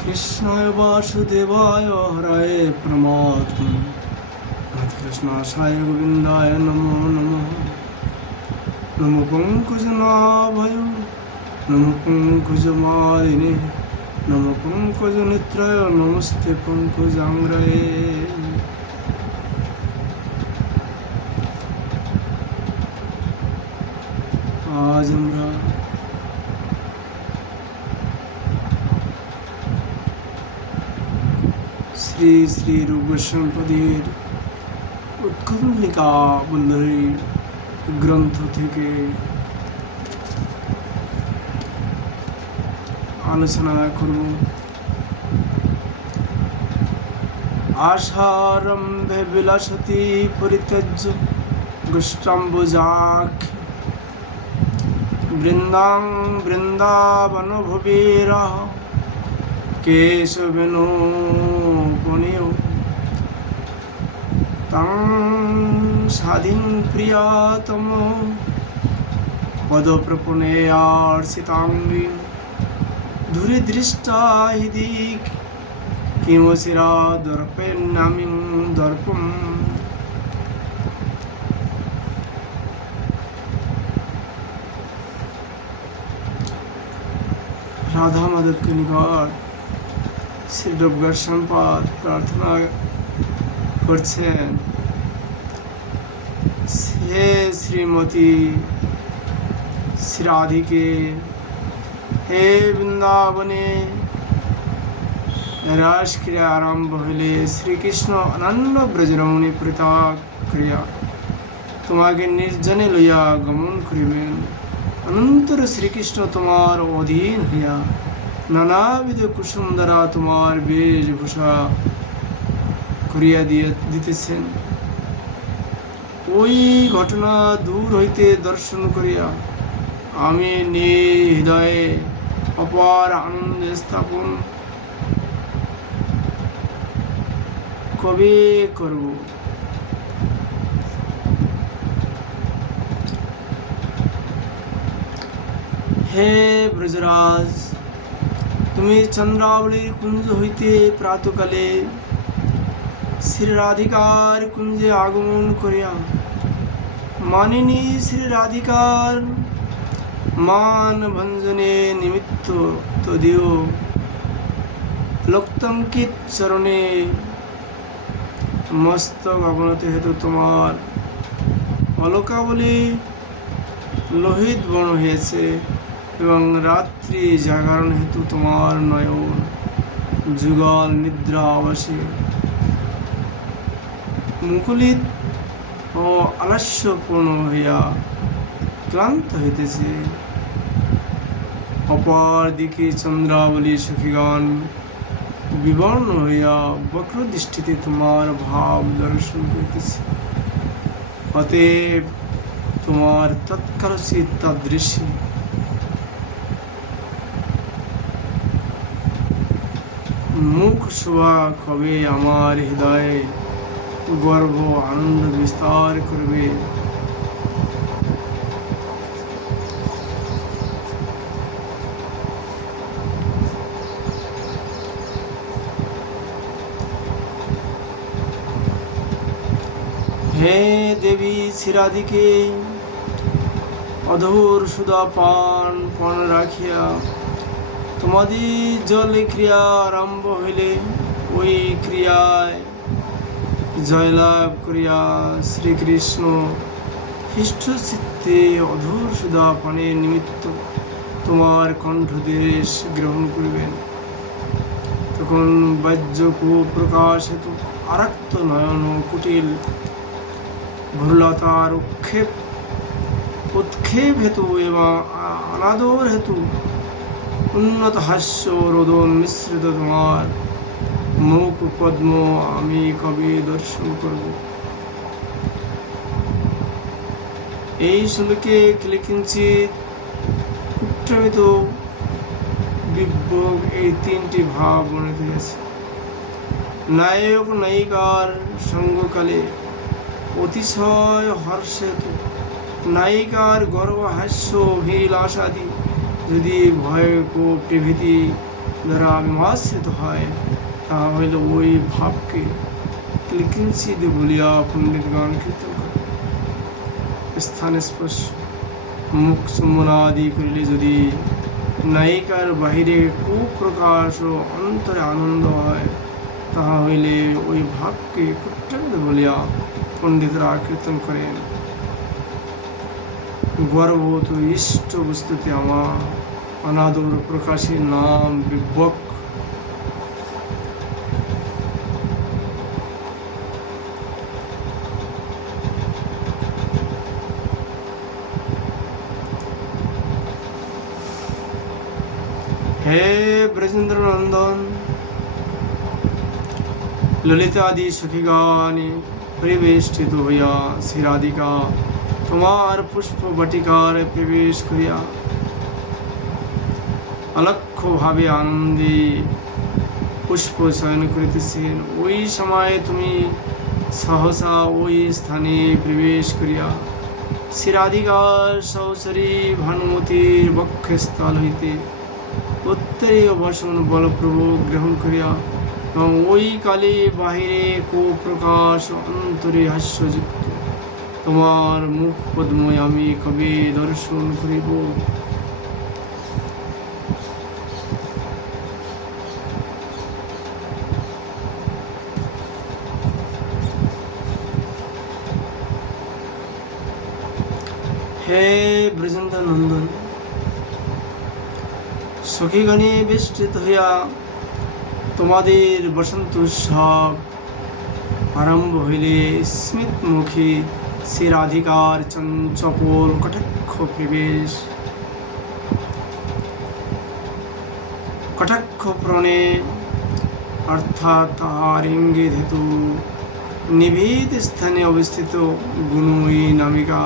कृष्णाय वासुदेवाय हराय परमात्मने कृष्णाशाय गोविंदाय नमो नमः। नमो पंकजनाभय नमो पंकजमालिने नमो पंकजनेत्राय नमस्ते पंकजांग्रये। आज আমরা শ্রী শ্রী রূপ গোস্বামীপদের উৎকণ্ঠিকা বল্লরী গ্রন্থ থেকে আলোচনা করব। আশারম্ভে বিলাসতি পরিত্যজ্য গোষ্ঠাম্বুজাক্ষী বৃন্দাং বৃন্দাবন ভুবিরহ কেশবেনো বনেও তং স্বাধীন প্রিয়তম পদপ্রপণেয়ার্ষিতাঙ্গি দূরে দৃষ্টা হিদি কিমশিরা দর্পেন্নামিং দর্পম। রাধা মাধবকে নিকট শ্রী রূপ গোস্বামীপদ প্রার্থনা করছেন, হে শ্রীমতী শ্রীরাধিকে, হে বৃন্দাবনে রাস ক্রিয়া আরম্ভ হইলে শ্রীকৃষ্ণ অনন্য ব্রজরমণী পৃথক ক্রিয়া তোমাকে নির্জনে লইয়া গমন করিবেন। অনন্তর শ্রীকৃষ্ণ তোমার অধীন হইয়া নানাবিধ কুসুম দ্বারা তোমার বেশভূষা করিয়া দিতেছেন। ওই ঘটনা দূর হইতে দর্শন করিয়া আমি হৃদয়ে অপার আনন্দ স্থাপন কবে করব। হে ব্রজরাজ, তুমি চন্দ্রাবলীর কুঞ্জ হইতে প্রাতকালে শ্রী রাধিকার কুঞ্জে আগমন করিয়া মানিনী শ্রী রাধিকার মান ভঞ্জনে নিমিত্ত তদীয় লোক্তঙ্কিত চরণে মস্তক অবনত হেতু তোমার অলকাবলী লোহিত বর্ণ হয়েছে এবং রাত্রি জাগরণ হেতু তোমার নয়ন যুগল নিদ্রা আবাসে মুকুলিত ও আলস্যপূর্ণ হইয়া ক্লান্ত হইতেছে। অপর দিকে চন্দ্রাবলী সখীগণ বিবর্ণ হইয়া বক্র দৃষ্টিতে তোমার ভাব দর্শন করিতেছে। অতএব তোমার তৎকালোচিত তাদৃশী মুখ শোভা কবে আমার হৃদয়ে গর্ব আনন্দ বিস্তার করবে। হে দেবী শ্রীরাধিকে, অধুর সুধা পান পণ রাখিয়া তোমাদের জলে ক্রিয়া আরম্ভ হইলে ওই ক্রিয়ায় জয়লাভ করিয়া শ্রীকৃষ্ণ হৃষ্ট চিত্তে অধুর সুধা পানের নিমিত্ত তোমার কণ্ঠদেশ গ্রহণ করিবেন। তখন বাহ্যকূ প্রকাশ হেতু আরাক্ত নয়ন কুটিল ভ্রুলতার উৎক্ষেপ হেতু এবং অনাদর হেতু উন্নত হাস্য রোদন মিশ্রিত তোমার মুখ পদ্ম আমি কবে দর্শন করব। এই শ্লোকে কিঞ্চিত উত্থামিত বিভোগ এই তিনটি ভাব বর্ণিত হয়েছে। নায়ক নায়িকার সঙ্গকালে অতিশয় হর্ষ হেতু নায়িকার গর্ব হাস্য অভিলাষাদি যদি ভয় প্রভৃতি দ্বারা বিমাশ্রিত হয়, তাহা হইল ওই ভাবকে কিলকিঞ্চিত বলিয়া পণ্ডিতগণ কীর্তন করে। স্থান স্পর্শ মুখ চুম্বনাদি করিলে যদি নায়িকার বাহিরে কুপ্রকাশ ও অন্তরে আনন্দ হয়, তাহা হইলে ওই ভাবকে কুট্টাঙ্গ বলিয়া পণ্ডিতরা কীর্তন করেন। গর্ভবত ইষ্ট বস্তুতে আমার অনাদর প্রকাশের নাম বিভক। হে ব্রজেন্দ্র নন্দন, ললিতাদি সখীগণে পরিবেষ্টিত হইয়া শ্রী রাধিকা তোমার পুষ্প বাটিকার প্রবেশ করিয়া অলক্ষ্য ভাবে আনন্দে পুষ্প চয়ন করিতেছেন। ওই সময় তুমি সহসা ওই স্থানে প্রবেশ করিয়া শ্রী রাধিকার সহচরী ভানুমতীর বক্ষস্থল হইতে উত্তরীয় বসন বলপূর্বক গ্রহণ করিয়া এবং ওই কালে বাহিরে কুপ্রকাশ অন্তরে হাস্যযুক্ত তোমার মুখ পদ্ময় আমি কবে দর্শন করিব। হে ব্রজেন্দ্র নন্দন, সখীগণে বেষ্টিত হইয়া তোমাদের বসন্ত উৎসব আরম্ভ হইলে স্মিতমুখী শ্রী রাধিকার চঞ্চল কটাক্ষ প্রবেশ, কটাক্ষ প্রণে অর্থাৎ তাহার ইঙ্গিত হেতু নিভৃত স্থানে অবস্থিত গুণময়ী নামিকা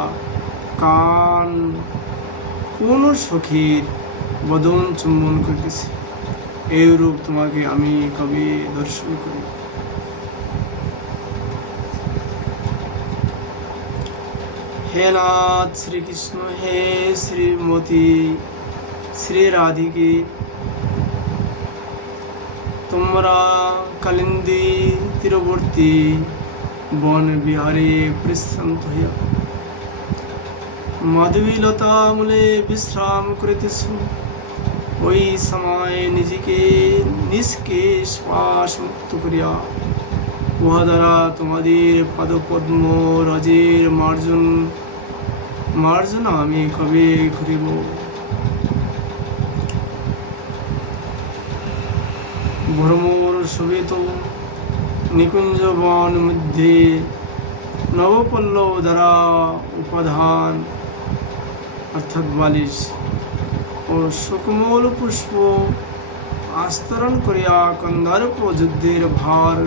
কান কোন সখীর বদন চুম্বন করিতেছে। এইরূপ তোমাকে আমি কবে দর্শন করি। হে নাথ শ্রীকৃষ্ণ, হে শ্রীমতী শ্রী রাধিকে, তোমরা কালিন্দী তীরবর্তী বন বিহারে পরিশ্রান্ত হইয়া মাধবীলতা মূলে বিশ্রাম করিতেছ। ওই সময় নিজেকে নিজকে শ্বাস মুক্ত করিয়া উহা দ্বারা তোমাদের পাদপদ্ম রজের মার্জনা আমি কবে করিব। ভ্রমর শোভিত নিকুঞ্জ বন মধ্যে নবপল্লব দ্বারা উপাধান অর্থাৎ বালিশ ও সুকোমল পুষ্প আস্তরণ করিয়া কন্দর্প যুদ্ধের ভার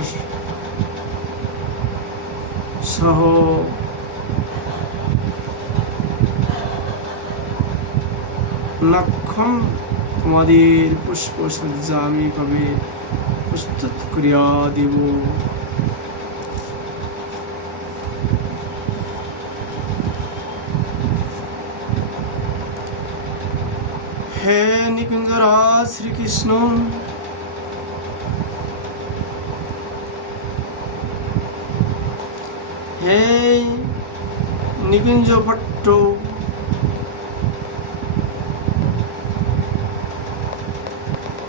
সহ লক্ষণ তোমাদের পুষ্প সজ্জা আমি কবে প্রস্তুত করিয়া দেব। হে নিকুঞ্জরাজ শ্রীকৃষ্ণ, হে নিকুঞ্জ পট্ট,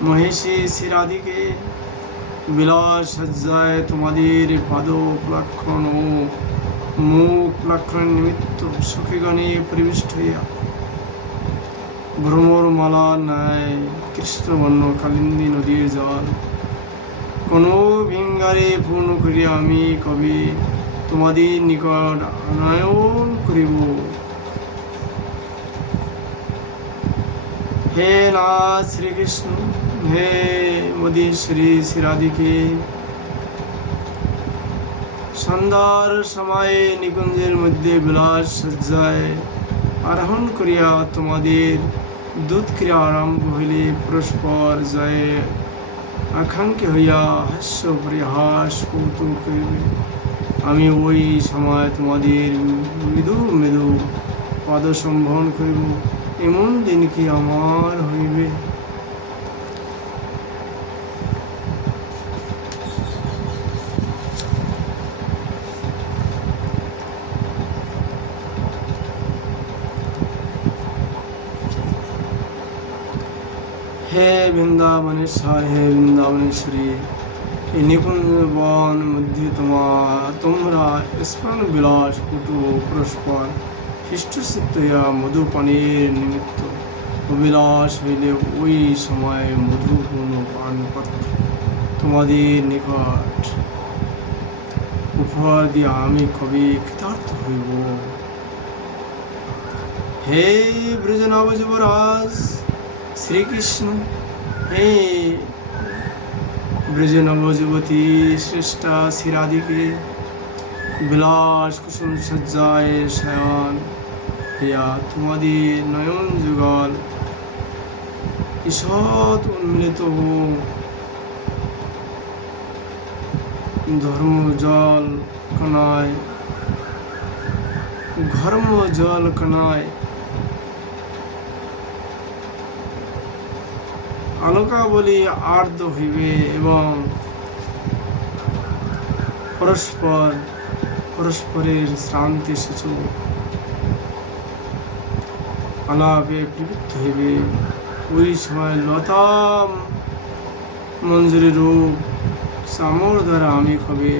মহিষী শ্রীরাধিকে বিলাস সজ্জায় তোমাদের পাদ প্লাক্ষণ ও মুখ প্লাক্ষণ নিমিত্ত সখীগণে পরিবিষ্ট হইয়া ভ্রমর মালা ন্যায় কৃষ্ণবর্ণ কালিন্দী নদীর জল কোনো ভিঙ্গারে পূর্ণ করিয়া আমি কবে তোমাদের নিকট আনয়ন করিব। হে নাথ শ্রীকৃষ্ণ, হে মদীশ্বরী শ্রীরাধিকে, সন্ধ্যার সময়ে নিকুঞ্জের মধ্যে বিলাস সজ্জায় আরোহণ করিয়া তোমাদের দুধক্রিয়া আরম্ভ হইলে পরস্পর জয়ে আকাঙ্ক্ষী হইয়া হাস্য পরিহাস কৌতুক করিবে। আমি ওই সময় তোমাদের মৃদু মৃদু পাদ সম্বহন করিব, এমন দিন কি আমার হইবে। বৃন্দাবনেশ্বর, হে বৃন্দাবনেশ্বরী, এই নিকুঞ্জ বন মধ্যে তোমরা স্মরণ বিলাস কুটু পরস্পর হৃষ্টচিত্ত হইয়া মধুপানের নিমিত্ত অবিলাস হইলে ওই সময় মধুপূর্ণ পান পাত্র তোমাদের নিকট উপহার দিয়া আমি কবি কৃতার্থ হইব। হে ব্রজনব যুবরাজ শ্রীকৃষ্ণ, হে ব্রজনব যুবতী শ্রেষ্ঠা শ্রীরাধিকে, বিলাস কুসুম সজ্জায় শয়ন হইয়া তোমাদের নয়ন যুগল ঈষৎ উন্মিলিত হোক। ঘর্ম জল কনায় আলোকাবলী আর্দ্র হইবে এবং পরস্পরের শ্রান্তি সূচক আলাপে প্রবৃত্ত হইবে। ওই সময় লতা মঞ্জুরি রূপ চামর দ্বারা আমি কবে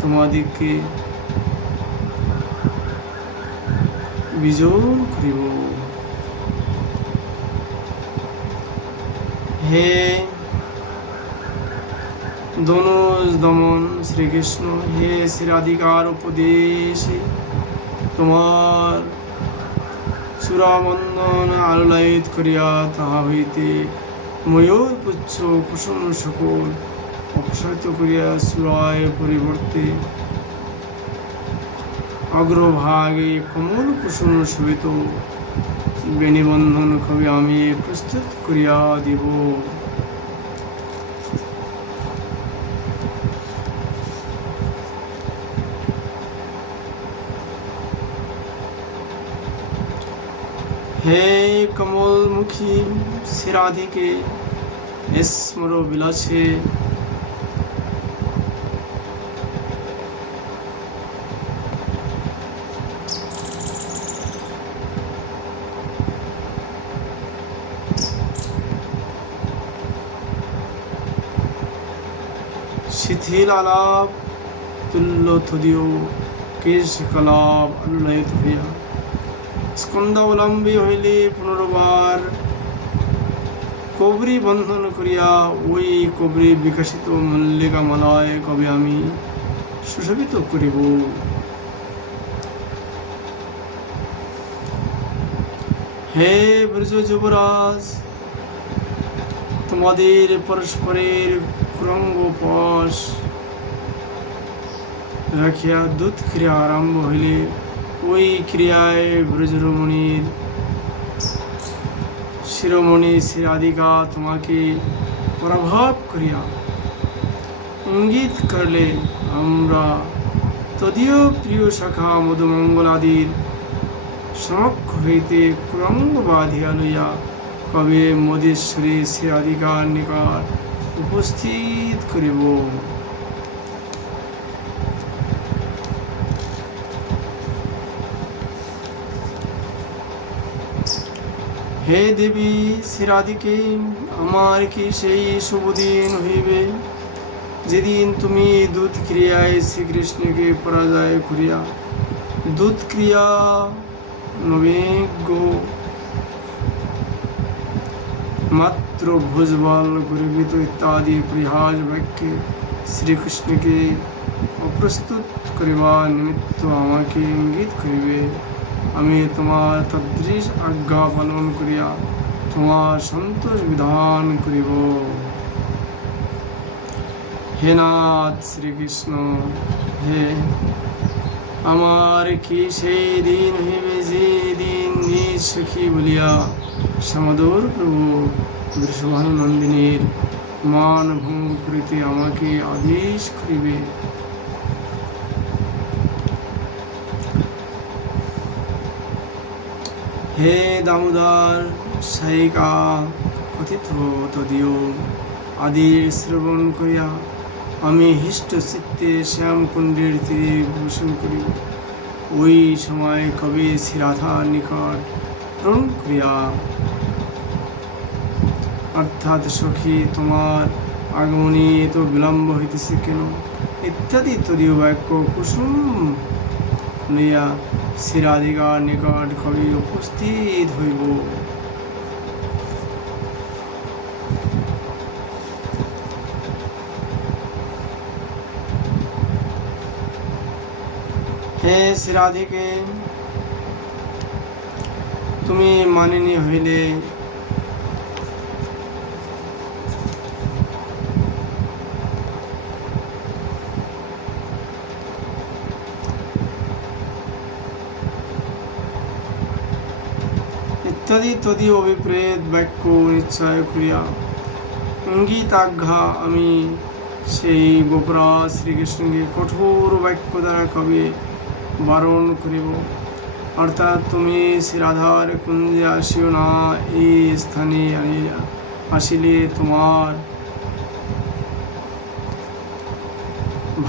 তোমাদিগকে বিজয় করিব। হে ধনুষ দমন শ্রীকৃষ্ণ, হে শ্রীরাধিকার উপদেশে তোমার চূড়াবন্ধন আলোলায়িত করিয়া তাহা হইতে ময়ূর পুচ্ছ কুসুম সকল অপসারিত করিয়া চূড়ায় পরিবর্তে অগ্রভাগে কমল কুসুম শোভিত বেণীবন্ধন কবি আমি প্রস্তুত করিয়া দিব। হে কমলমুখী শ্রীরাধিকে স্মর বিলাসে শিথিল আলাপ তুল্য থদীয় কেশ কলাপ আলোলায়িত হইয়া স্কন্দাবলম্বী হইলে পুনর্বার কবরী বন্ধন করিয়া ওই কবরী বিকশিত মল্লিকা মালায় কবে আমি সুশোভিত করিব। হে ব্রজ যুবরাজ, তোমাদের পরস্পরের কুরঙ্গ পাশ রাখিয়া দূত ক্রিয়া আরম্ভ হইলে ওই ক্রিয়ায় ব্রজরমণীর শিরোমণি শ্রীরাধিকা তোমাকে প্রভাব করিয়া ইঙ্গিত করলে আমরা তদীয় প্রিয় শাখা মধুমঙ্গলাদির সমক্ষ হইতে কুরঙ্গ বাঁধিয়া লইয়া কবে মধেশ্বরী শ্রীরাধিকার নিকট উপস্থিত করিব। হে দেবী শ্রীরাধিকে, আমার কি সেই শুভদিন হইবে যেদিন তুমি দূত ক্রিয়ায় শ্রীকৃষ্ণকে পরাজয় করিয়া দূত ক্রিয়া নবেজ্ঞ মাত্র ভোজবল গর্বিত ইত্যাদি পরিহাস বাক্যে শ্রীকৃষ্ণকে অপ্রস্তুত করিবার নিমিত্ত আমাকে ইঙ্গিত করিবে। আমি তোমার তদৃশ আজ্ঞা পালন করিয়া তোমার সন্তোষ বিধান করিব। হে নাথ শ্রীকৃষ্ণ, হে আমার কি সেই দিন হইবে যে দিন নিজ সখী বলিয়া সমদর প্রভু বৃষভানুনন্দিনীর মান ভঙ্গ করিতে আমাকে আদেশ করিবে। হে দামোদর সায়িকা কথিত তদীয় আদির শ্রবণ করিয়া আমি হৃষ্ট চিত্তে শ্যামকুণ্ডের তীরে বসন করিব। ওই সময় কবি শ্রীরাধার নিকট প্রণ করিয়া অর্থাৎ সখী তোমার আগমনে এত বিলম্ব হইতেছে কেন, ইত্যাদি তদীয় বাক্য কুসুম লইয়া শ্রীরাধিকার নিকট কবি উপস্থিত হইব। হে শ্রীরাধিকে, তুমি মানিনী হইলে ইত্যাদি তদীয় অভিপ্রেত বাক্য নিশ্চয় করিয়া ইঙ্গিতাজ্ঞা আমি সেই গোপরাজ শ্রীকৃষ্ণকে কঠোর বাক্য দ্বারা কবি বারণ করিব। অর্থাৎ তুমি শ্রীরাধার কুঞ্জে আসিও না, এই স্থানে আসিলে তোমার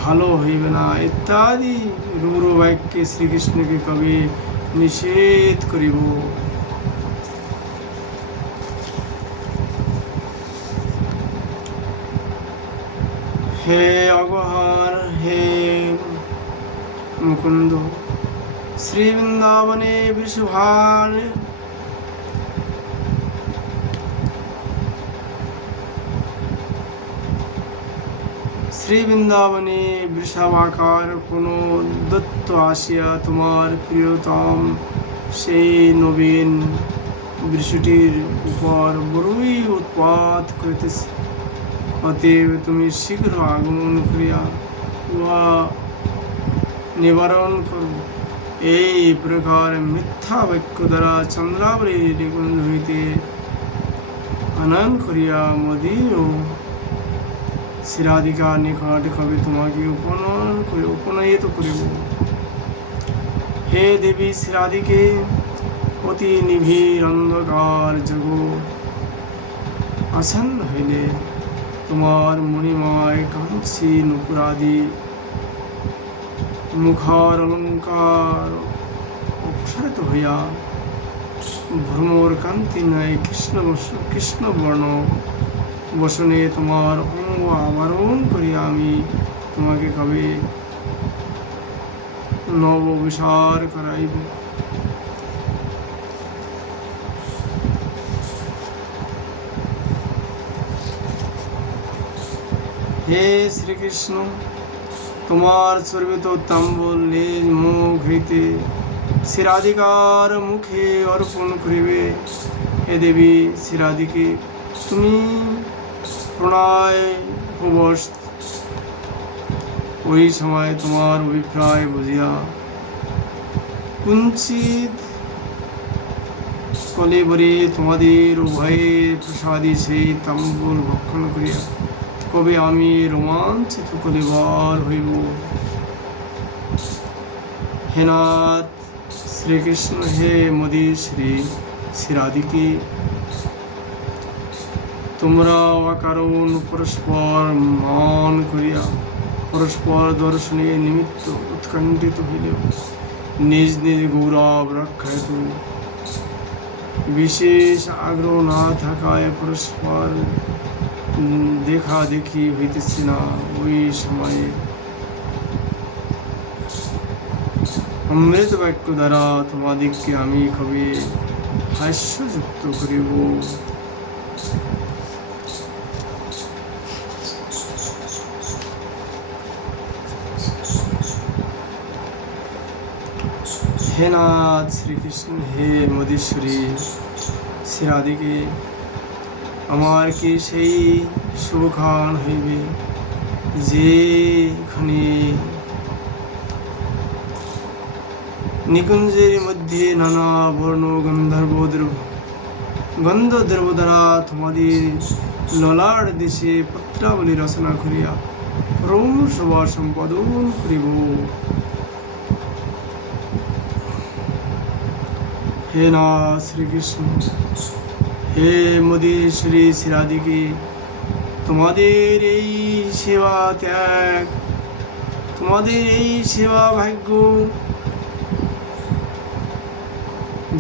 ভালো হইবে না, ইত্যাদি রূঢ় বাক্যে শ্রীকৃষ্ণকে কবি নিষেধ করিব। হে অগহার, হে মুকুন্দ, শ্রী বৃন্দাবনে বৃষভার বৃষভাকার কোন দত্ত আসিয়া তোমার প্রিয়তম সেই নবীন বৃষটির উপর বড়ই উৎপাত করিতেছে। অতএব তুমি শীঘ্র আগমন করিয়া উহা নিবারণ করো। এই প্রকার মিথ্যা বাক্য দ্বারা চন্দ্রাবলী নিকুঞ্জ হইতে আনয়ন করিয়া মদীয় শ্রীরাধিকার নিকট কবি তোমাকে উপনয়িত করিব। হে দেবী শ্রীরাধিকে, অতি নিবিড় অন্ধকার জগৎ আসন্ন হইলে তোমার মণিময় কাঞ্চি নুপুরাদি মুখার অলঙ্কার অপসারিত হইয়া ভ্রমর কান্তি নয় কৃষ্ণবর্ণ বসনে তোমার অঙ্গ আবরণ করিয়া আমি তোমাকে কবে নব বিসার করাইব। হে শ্রীকৃষ্ণ, তোমার চর্বিত তাম্বল নিজ মুখ হইতে শ্রীরাধিকার মুখে অর্পণ করিবে। হে দেবী শ্রীরাধিকে, তুমি প্রণয় প্রবশ। ওই সময় তোমার অভিপ্রায় বুঝিয়া কুঞ্চিত কলেবরে তোমাদের উভয়ের প্রসাদী সেই তাম্বুল ভক্ষণ করিয়া কবে আমি রোমাঞ্চিত কলিবার হইব। হে নাথ শ্রীকৃষ্ণ, হে মদীর শ্রীরাধিকে, তোমরা অকারণ পরস্পর মান করিয়া পরস্পর দর্শনে নিমিত্ত উৎকণ্ঠিত হইলেও নিজ নিজ গৌরব রক্ষায় বিশেষ আগ্রহ না থাকায় পরস্পর দেখা দেখি হইতেছে না। ওই সময়ে অমৃত বাক্য দ্বারা তোমাদিগকে আমি কবি হাস্যযুক্ত করিব। হে নাথ শ্রীকৃষ্ণ, হে মদীশ্বরী শ্রীরাধিকে, আমার কি সেই শুভক্ষণ হইবে যেখানে নিকুঞ্জের মধ্যে নানা বর্ণ গন্ধদ্রব্য দ্বারা তোমাদের ললাট দেশে পত্রাবলী রচনা করিয়া পরম সভা সম্পাদন করিব। হে নাথ শ্রীকৃষ্ণ, হে মদীশ্বরী শ্রীরাধিকে, তোমাদের এই সেবা ত্যাগ, তোমাদের এই সেবা ভাগ্য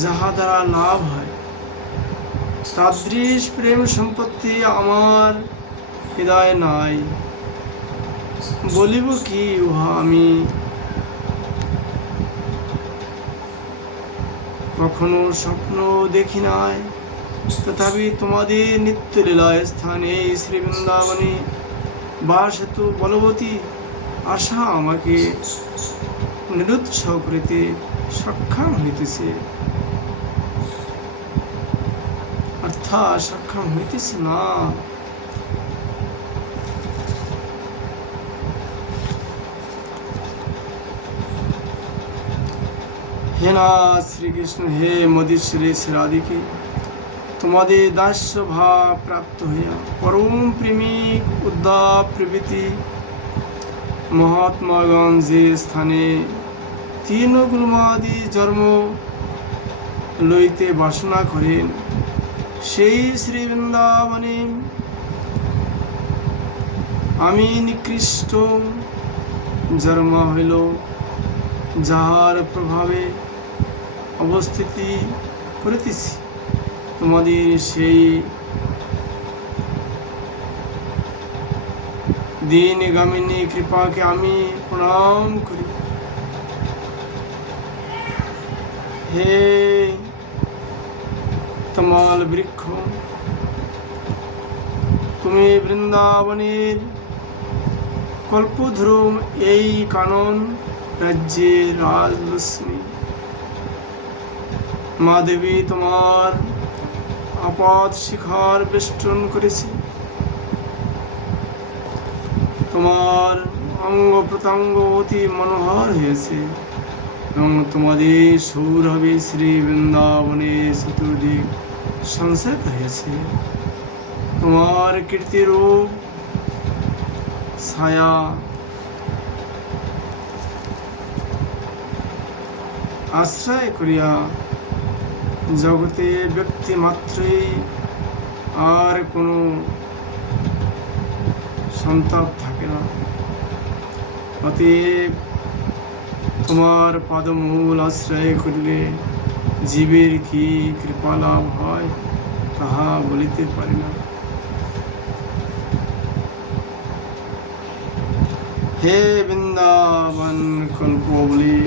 যাহা দ্বারা লাভ হয় তাদৃশ প্রেম সম্পত্তি আমার হৃদয়ে নাই। বলিব কি উহা আমি কখনো স্বপ্ন দেখি নাই। তথাপি তোমাদের নিত্য লীলায় স্থানে শ্রী বৃন্দাবনে বাস হেতু বলবতী আশা আমাকে নিরুৎসাহ করিতে সক্ষম হইতেছে, অর্থাৎ সক্ষম হইতেছে না। হে না শ্রীকৃষ্ণ, হে মদির শ্রী রাধিকে, তোমাদের দাস্য ভাব প্রাপ্ত হইয়া পরম প্রেমিক উদ্দাপ প্রভৃতি মহাত্মাগণ যে স্থানে তৃণগুলমাদি জন্ম লইতে বাসনা করেন, সেই শ্রী বৃন্দাবনে আমি নিকৃষ্ট জন্ম হইল, যাহার প্রভাবে অবস্থিতি করিতেছি। তোমাদের সেই দীনগামিনী কৃপাকে আমি প্রণাম করি। হে তমাল বৃক্ষ, তুমি বৃন্দাবনের কল্পধরু এই কানন রাজ্যের রাজলক্ষ্মী। মা দেবী তোমার আপাত শিখার বেষ্টন করেছে, তোমার অঙ্গ প্রত্যঙ্গ অতি মনোহর হয়েছে এবং তোমাদের সৌরভে শ্রী বৃন্দাবনে চতুর্দিক সংসেত হয়েছে। তোমার কীর্তিরূপ ছায়া আশ্রয় করিয়া জগতে ব্যক্তি মাত্রই আর কোনো সন্তাপ থাকে না। অতএব তোমার পাদমূল আশ্রয় করিলে জীবের কি কৃপা লাভ হয় তাহা বলিতে পারি না। হে বৃন্দাবন কল্পবলী,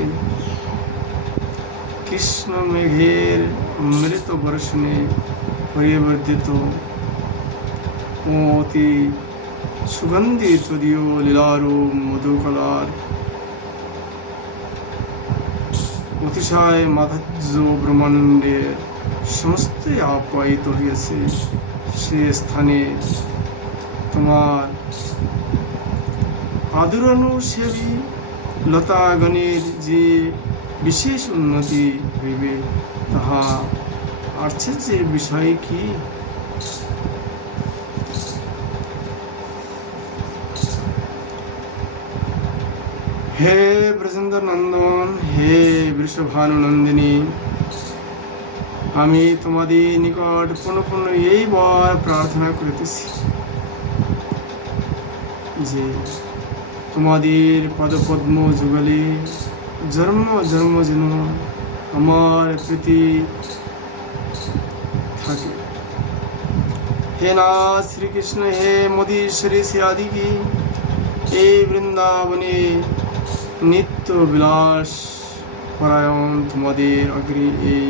কৃষ্ণ মেঘের মৃত বর্ষণে পরিবর্তিত ও অতি সুগন্ধি তদীয় লীলারূপ মধুকলার অতিশয় মাধুর্য ব্রহ্মাণ্ডের সমস্ত আপ্যায়িত হইয়াছে। সে স্থানে তোমার আদরানুসেবী লতাগণের যে বিশেষ উন্নতি হইবে তাহা আশ্চর্যের বিষয় কি? হে ব্রজেন্দ্র নন্দন, হে বৃষভানুনন্দিনী, আমি তোমাদের নিকট পুনঃ পুনঃ এইবার প্রার্থনা করিতেছি যে তোমাদের পদপদ্ম যুগলে জন্ম জন্ম যেন আমার প্রীতি থাকে। হে নাথ শ্রীকৃষ্ণ, হে মদীশ্বরী শ্রীরাধিকে, এই বৃন্দাবনে নিত্য বিলাস পরায়ণ তোমাদের অগ্রে এই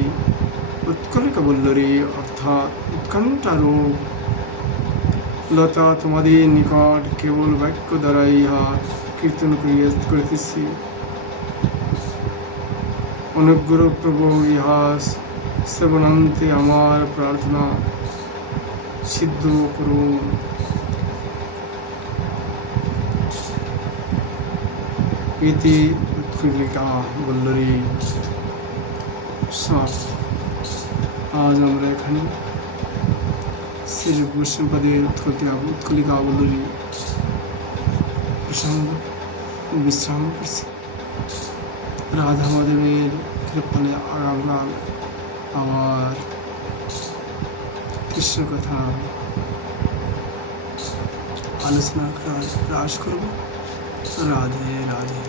উৎকলিকা বল্লরী অর্থাৎ উৎকণ্ঠারূপ লতা তোমাদের নিকট কেবল বাক্য দ্বারা ইহা কীর্তন করিতেছি। অনুগ্রহ প্রভু ইহা শ্রবণান্তে আমার প্রার্থনা সিদ্ধ করুন। ইতি উৎকলিকা বল্লরী সমাপ্ত। আজ আমরা এখানে শ্রী বৈষ্ণবদের উৎকলিকা বল্লরী প্রসঙ্গ বিশ্রাম করছি। রাধা মাধবের কৃপালে আগামীকাল আবার কৃষ্ণ কথা আলোচনা করার প্রয়াস করব। রাধে রাধে।